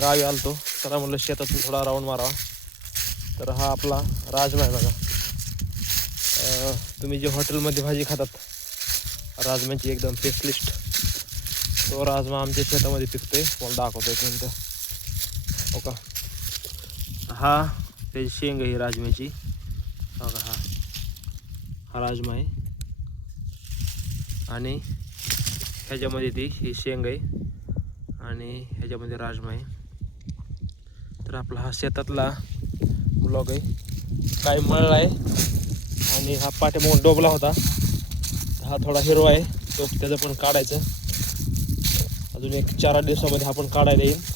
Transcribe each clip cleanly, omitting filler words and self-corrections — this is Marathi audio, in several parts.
गावी आलतो, चला म्हणलं शेतातून थोडा राऊंड मारावा. तर हा आपला राजमा आहे बघा. तुम्ही जे हॉटेलमध्ये भाजी खातात राजम्याची एकदम स्पेशलिस्ट, तो राजमा आमच्या शेतामध्ये पिकतोय. मला दाखवतो एक मिनटं. हो का, हा त्याची शेंग आहे राजम्याची. हो का, हा राजमा आहे आणि ह्याच्यामध्ये ही शेंग आहे आणि ह्याच्यामध्ये राजमा आहे. तर आपला हा शेतातला ब्लॉग आहे. काय मळला आहे आणि हा पाठीमागून डोबला होता, हा थोडा हिरवा आहे, तो त्याचं पण काढायचं. अजून एक 4-8 दिवसामध्ये हा पण काढायला येईल.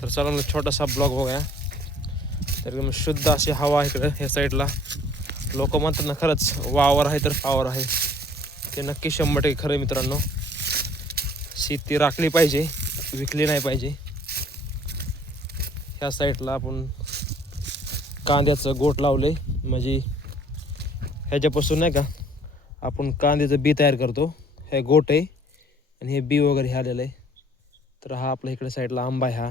तर चला मग छोटासा ब्लॉग बघूया. तर एकदम शुद्ध अशी हवा इकडं ह्या साईडला. लोक म्हणतात ना, खरंच वावर आहे तर पावर आहे. ते नक्की 100% खरं मित्रांनो. शेती राखली पाहिजे, विकली नाही पाहिजे. ह्या साईडला आपण कांद्याचं गोठ लावले, म्हणजे ह्याच्यापासून नाही का आपण कांद्याचं बी तयार करतो. हे गोठ आहे आणि हे बी वगैरे हे आलेलं आहे. तर हा आपल्या इकडे साईडला आंबा आहे. हा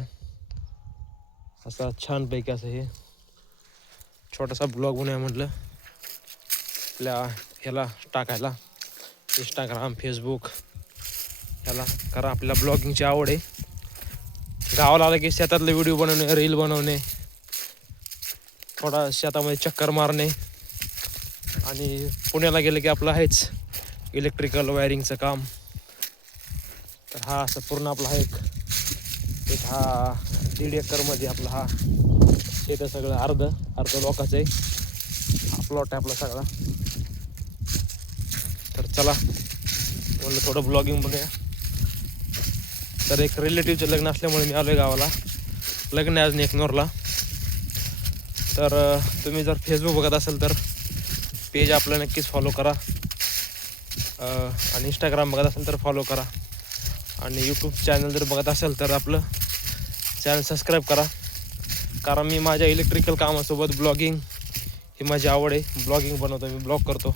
असा छानपैकी असं हे छोटासा ब्लॉग बनवूया म्हटलं आपल्या ह्याला टाकायला. इंस्टाग्राम, फेसबुक ह्याला, कारण आपल्याला ब्लॉगिंगची आवड आहे. गावाला आलं की शेतातले व्हिडिओ बनवणे, रील बनवणे, थोडा शेतामध्ये चक्कर मारणे आणि पुण्याला गेलं की आपलं आहेच इलेक्ट्रिकल वायरिंगचं काम. तर हा असं पूर्ण आपला हा एक हा 1.5 एकरमध्ये आपला हा शेत सगळं अर्ध लोकांचं आहे. हा प्लॉट आहे आपला सगळा. तर चला म्हणलं थोडं ब्लॉगिंग बनवूया. तर एक रिलेटिव्हचं लग्न असल्यामुळे मी आलो आहे गावाला. लग्न आहे आज नेकनोरला. तर तुम्ही जर फेसबुक बघत असाल तर पेज आपलं नक्कीच फॉलो करा आणि इंस्टाग्राम बघत असेल तर फॉलो करा आणि यूट्यूब चॅनल जर बघत असेल तर आपलं चॅनल सबस्क्राईब करा. कारण मी माझ्या इलेक्ट्रिकल कामासोबत ब्लॉगिंग ही माझी आवड आहे. ब्लॉगिंग बनवतो मी, ब्लॉग करतो.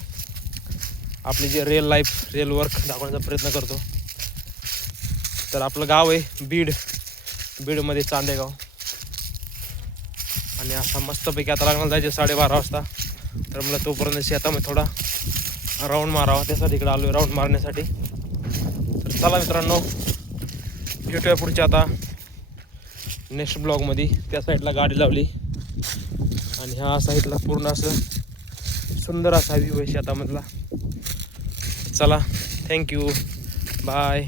आपली जे रिअल लाईफ, रिअल वर्क दाखवण्याचा प्रयत्न करतो. तर आपलं गाव आहे बीडमध्ये चांदेगाव. आणि असा मस्तपैकी आता लागणार जायचे 12:30 वाजता. तर मला तोपर्यंत शेतामध्ये थोडा राऊंड मारावा, त्यासाठी इकडे आलो आहे राऊंड मारण्यासाठी. तर चला मित्रांनो, भेटूया पुढच्या आता नेक्स्ट ब्लॉगमध्ये. त्या साईडला गाडी लावली आणि ह्या साईडला पूर्ण असं सुंदर असा व्ह्यू आहे शेतामधला. चला, थँक्यू, बाय.